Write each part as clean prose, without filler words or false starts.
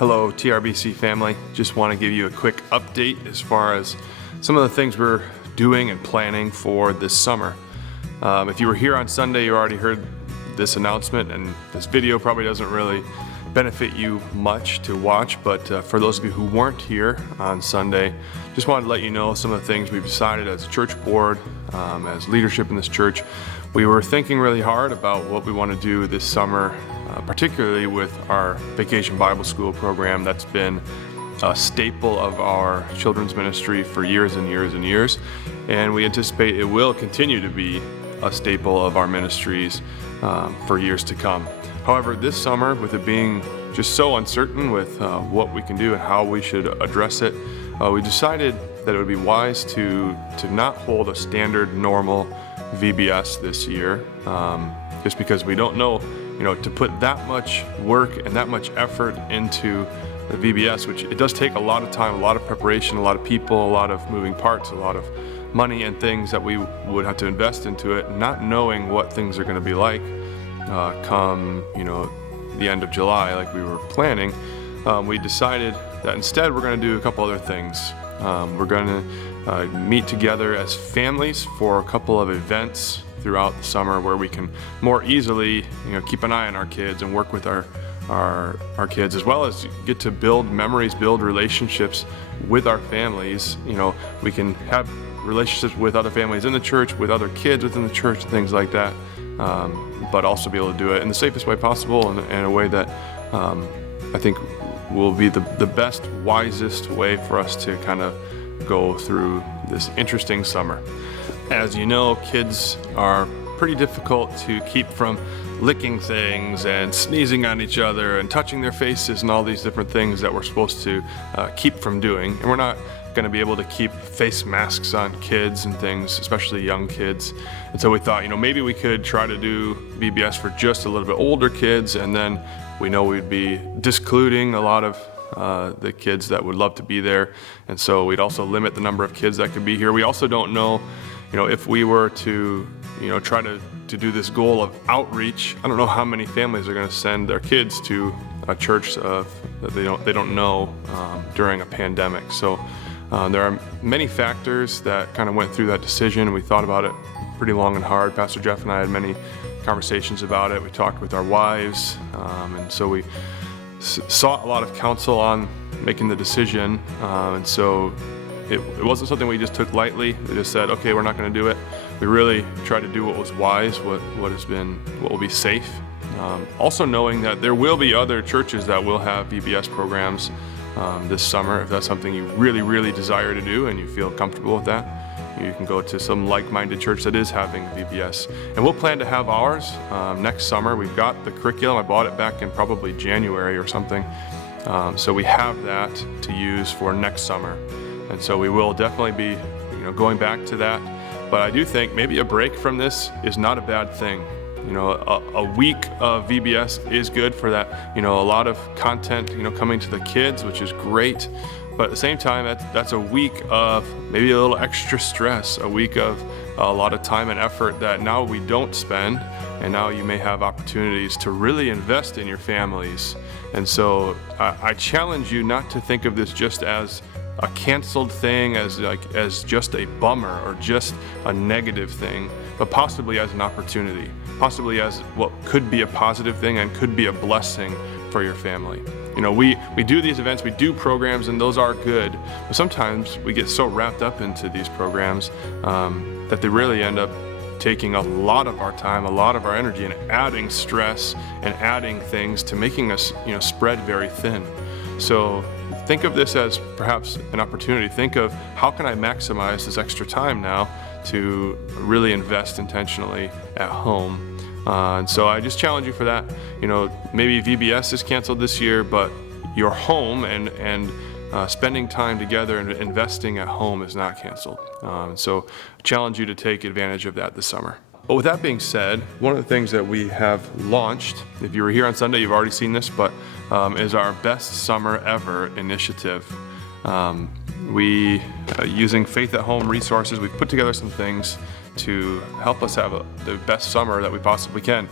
Hello, TRBC family. Just want to give you a quick update as far as some of the things we're doing and planning for this summer. If you were here on Sunday, you already heard this announcement, and this video probably doesn't really benefit you much to watch, but for those of you who weren't here on Sunday, just wanted to let you know some of the things we've decided as a church board, as leadership in this church. We were thinking really hard about what we want to do this summer, particularly with our Vacation Bible School program that's been a staple of our children's ministry for years and years and years, and we anticipate it will continue to be a staple of our ministries for years to come. However, this summer, with it being just so uncertain with what we can do and how we should address it, we decided that it would be wise to not hold a standard normal VBS this year, just because we don't know, to put that much work and that much effort into the VBS, which it does take a lot of time, a lot of preparation, a lot of people, a lot of moving parts, a lot of money and things that we would have to invest into it, not knowing what things are going to be like come the end of July like we were planning. We decided that instead we're going to do a couple other things. We're going to meet together as families for a couple of events throughout the summer where we can more easily keep an eye on our kids and work with our kids, as well as get to build memories, build relationships with our families. We can have relationships with other families in the church, with other kids within the church, and things like that, but also be able to do it in the safest way possible and in a way that I think will be the best, wisest way for us to kind of go through this interesting summer. As you know, kids are pretty difficult to keep from licking things and sneezing on each other and touching their faces and all these different things that we're supposed to keep from doing. And we're not going to be able to keep face masks on kids and things, especially young kids. And so we thought, maybe we could try to do VBS for just a little bit older kids, and then we know we'd be discluding a lot of the kids that would love to be there. And so we'd also limit the number of kids that could be here. We also don't know, if we were to, try to do this goal of outreach, I don't know how many families are going to send their kids to a church that they don't know during a pandemic. So there are many factors that kind of went through that decision. We thought about it pretty long and hard. Pastor Jeff and I had many conversations about it. We talked with our wives, and so we sought a lot of counsel on making the decision. And so it wasn't something we just took lightly. We just said, okay, we're not going to do it. We really tried to do what was wise, what will be safe. Also knowing that there will be other churches that will have VBS programs this summer. If that's something you really, really desire to do and you feel comfortable with that, you can go to some like-minded church that is having VBS. And we'll plan to have ours next summer. We've got the curriculum. I bought it back in probably January or something. So we have that to use for next summer. And so we will definitely be going back to that. But I do think maybe a break from this is not a bad thing. A week of VBS is good for that. A lot of content, coming to the kids, which is great. But at the same time, that's a week of maybe a little extra stress, a week of a lot of time and effort that now we don't spend, and now you may have opportunities to really invest in your families. And so I challenge you not to think of this just as a canceled thing, as just a bummer or just a negative thing, but possibly as an opportunity, possibly as what could be a positive thing and could be a blessing for your family. We do these events, we do programs, and those are good, but sometimes we get so wrapped up into these programs that they really end up taking a lot of our time, a lot of our energy, and adding stress and adding things to making us spread very thin. So think of this as perhaps an opportunity. Think of, how can I maximize this extra time now to really invest intentionally at home? And so I just challenge you for that. Maybe VBS is canceled this year, but your home and spending time together and investing at home is not canceled. So I challenge you to take advantage of that this summer. But with that being said, one of the things that we have launched, if you were here on Sunday, you've already seen this, but is our Best Summer Ever initiative. We, using Faith at Home resources, we've put together some things to help us have the best summer that we possibly can.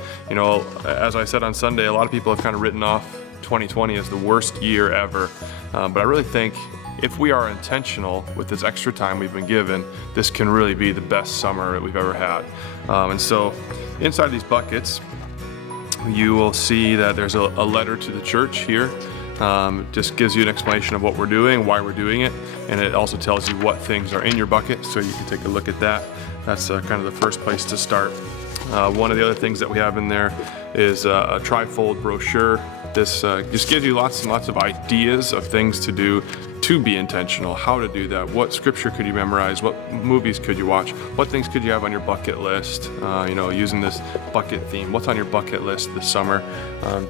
As I said on Sunday, a lot of people have kind of written off 2020 as the worst year ever. But I really think if we are intentional with this extra time we've been given, this can really be the best summer that we've ever had. And so inside these buckets, you will see that there's a letter to the church here. Just gives you an explanation of what we're doing, why we're doing it, and it also tells you what things are in your bucket, so you can take a look at that. That's kind of the first place to start. One of the other things that we have in there is a trifold brochure. This just gives you lots and lots of ideas of things to do to be intentional, how to do that, what scripture could you memorize, what movies could you watch, what things could you have on your bucket list, using this bucket theme, what's on your bucket list this summer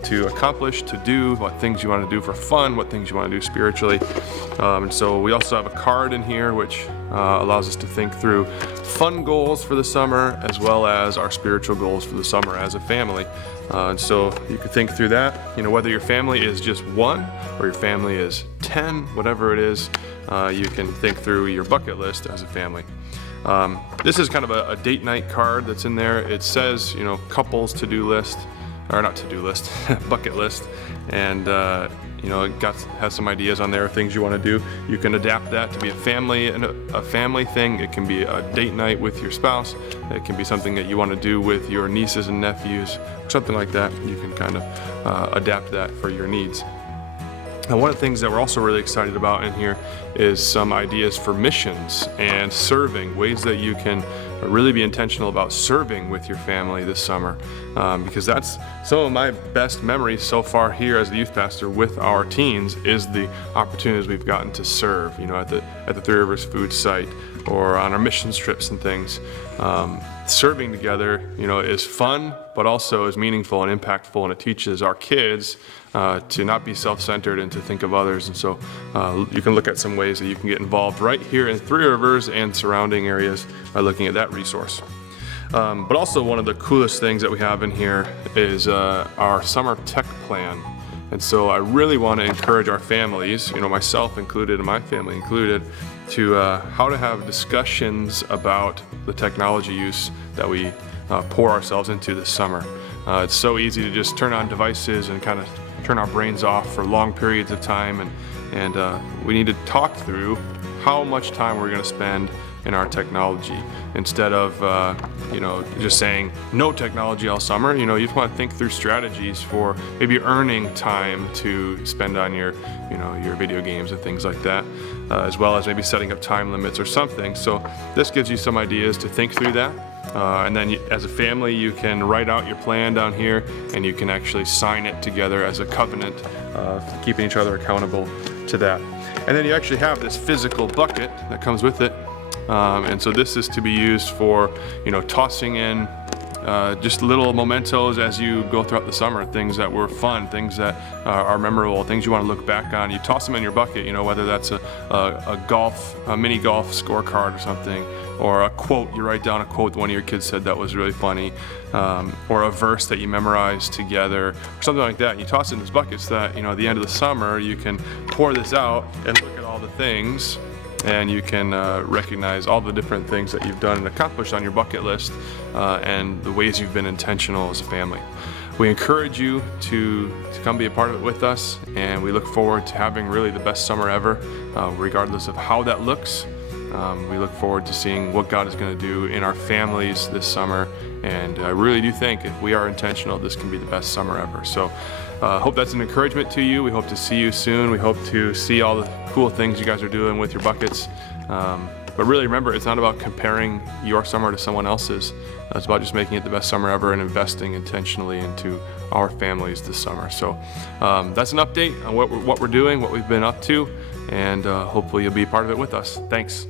to accomplish, to do, what things you want to do for fun, what things you want to do spiritually. And so we also have a card in here which allows us to think through fun goals for the summer as well as our spiritual goals for the summer as a family. And so you could think through that, whether your family is just one or your family is 10, whatever it is, you can think through your bucket list as a family. This is kind of a date night card that's in there. It says, couples to-do list, or not to-do list, bucket list, and it has some ideas on there of things you want to do. You can adapt that to be a family thing. It can be a date night with your spouse. It can be something that you want to do with your nieces and nephews, something like that. You can kind of adapt that for your needs. And one of the things that we're also really excited about in here is some ideas for missions and serving, ways that you can really be intentional about serving with your family this summer, because that's some of my best memories so far here as the youth pastor with our teens is the opportunities we've gotten to serve, at the Three Rivers food site or on our missions trips and things. Serving together, is fun, but also is meaningful and impactful, and it teaches our kids to not be self-centered and to think of others. And so you can look at some ways that you can get involved right here in Three Rivers and surrounding areas by looking at that resource. But also one of the coolest things that we have in here is our summer tech plan. And so I really want to encourage our families, myself included and my family included, to how to have discussions about the technology use that we pour ourselves into this summer. It's so easy to just turn on devices and kind of turn our brains off for long periods of time, and we need to talk through how much time we're going to spend in our technology instead of just saying no technology all summer. You just want to think through strategies for maybe earning time to spend on your video games and things like that, as well as maybe setting up time limits or something. So this gives you some ideas to think through that. And then as a family, you can write out your plan down here and you can actually sign it together as a covenant, keeping each other accountable to that. And then you actually have this physical bucket that comes with it. And so this is to be used for, tossing in just little mementos as you go throughout the summer, things that were fun, things that are memorable, things you want to look back on. You toss them in your bucket, whether that's a mini golf scorecard or something, or a quote, you write down a quote that one of your kids said that was really funny, or a verse that you memorized together, or something like that. And you toss it in this bucket so that, at the end of the summer, you can pour this out and look at all the things, and you can recognize all the different things that you've done and accomplished on your bucket list, and the ways you've been intentional as a family. We encourage you to come be a part of it with us, and we look forward to having really the best summer ever, regardless of how that looks. We look forward to seeing what God is going to do in our families this summer, and I really do think if we are intentional, this can be the best summer ever. So hope that's an encouragement to you. We hope to see you soon. We hope to see all the cool things you guys are doing with your buckets. But really remember, it's not about comparing your summer to someone else's. It's about just making it the best summer ever and investing intentionally into our families this summer. So that's an update on what we're doing, what we've been up to, and hopefully you'll be a part of it with us. Thanks.